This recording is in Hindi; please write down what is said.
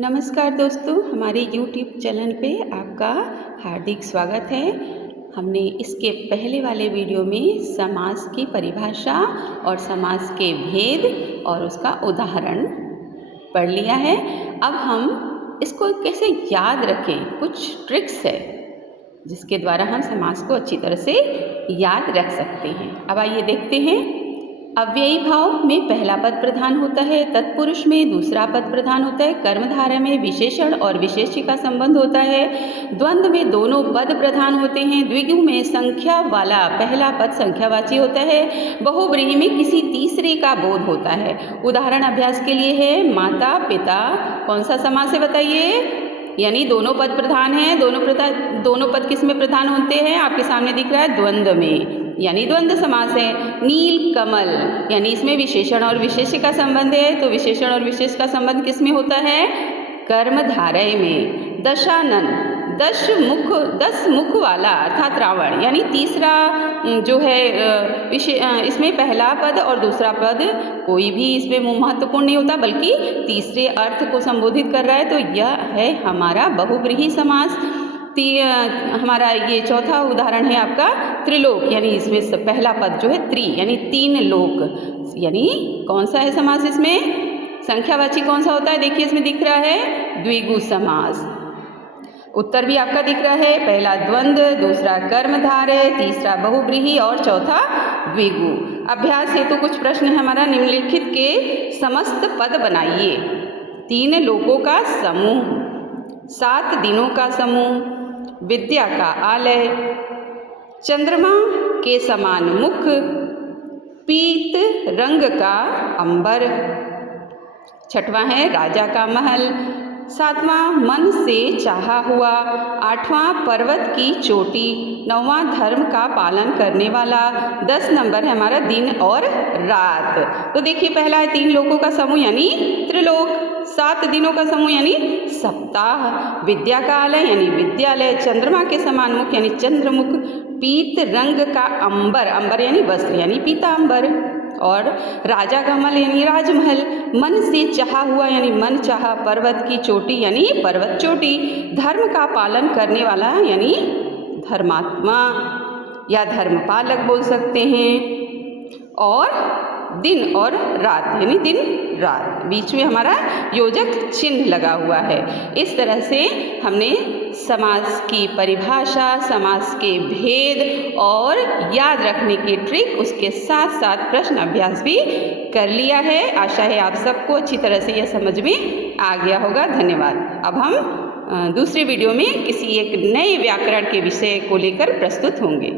नमस्कार दोस्तों, हमारे YouTube चैनल पे आपका हार्दिक स्वागत है। हमने इसके पहले वाले वीडियो में समास की परिभाषा और समास के भेद और उसका उदाहरण पढ़ लिया है। अब हम इसको कैसे याद रखें, कुछ ट्रिक्स है जिसके द्वारा हम समास को अच्छी तरह से याद रख सकते हैं। अब आइए देखते हैं। अव्ययी भाव में पहला पद प्रधान होता है, तत्पुरुष में दूसरा पद प्रधान होता है, कर्मधारय में विशेषण और विशेष्य का संबंध होता है, द्वंद्व में दोनों पद प्रधान होते हैं, द्विगु में संख्या वाला पहला पद संख्यावाची होता है, बहुव्रीहि में किसी तीसरे का बोध होता है। उदाहरण अभ्यास के लिए है माता पिता, कौन सा समास है बताइए? यानी दोनों पद प्रधान हैं। दोनों पद किस में प्रधान होते हैं? आपके सामने दिख रहा है द्वंद्व में, यानी द्वंद्व समास है। नील कमल, यानी इसमें विशेषण और विशेष्य का संबंध है, तो विशेषण और विशेष का संबंध किस में होता है? कर्मधारय में। दशानन, 10 मुख वाला अर्थात रावण, यानी तीसरा जो है इसमें पहला पद और दूसरा पद कोई भी इसमें महत्वपूर्ण नहीं होता, बल्कि तीसरे अर्थ को संबोधित कर रहा है, तो यह है हमारा बहुव्रीहि समास। हमारा ये चौथा उदाहरण है आपका त्रिलोक, यानी इसमें पहला पद जो है त्रि, यानी तीन लोक, यानी कौन सा है समास? इसमें संख्यावाची कौन सा होता है? देखिए इसमें दिख रहा है द्विगु समास। उत्तर भी आपका दिख रहा है, पहला द्वंद्व, दूसरा कर्मधारय, तीसरा बहुव्रीहि और चौथा द्विगु। अभ्यास हेतु कुछ प्रश्न है हमारा। निम्नलिखित के समस्त पद बनाइए। 3 लोकों का समूह, 7 दिनों का समूह, विद्या का आलय, चंद्रमा के समान मुख, पीत रंग का अंबर, छठवां है राजा का महल, 7वां मन से चाहा हुआ, 8वां पर्वत की चोटी, 9वां धर्म का पालन करने वाला, 10 नंबर है हमारा दिन और रात। तो देखिए पहला है 3 लोकों का समूह यानी त्रिलोक, 7 दिनों का समूह यानी सप्ताह, विद्या का आलय यानी विद्यालय, चंद्रमा के समान मुख यानी चंद्रमुख, पीत रंग का अंबर, अंबर यानी वस्त्र यानी पीतांबर, और राजा का महल यानी राजमहल, मन से चाहा हुआ यानी मन चाहा, पर्वत की चोटी यानी पर्वत चोटी, धर्म का पालन करने वाला यानी धर्मात्मा या धर्मपालक बोल सकते हैं, और दिन और रात यानी दिन रात, बीच में हमारा योजक चिन्ह लगा हुआ है। इस तरह से हमने समास की परिभाषा, समास के भेद और याद रखने की ट्रिक, उसके साथ साथ प्रश्न अभ्यास भी कर लिया है। आशा है आप सबको अच्छी तरह से यह समझ में आ गया होगा। धन्यवाद। अब हम दूसरे वीडियो में किसी एक नए व्याकरण के विषय को लेकर प्रस्तुत होंगे।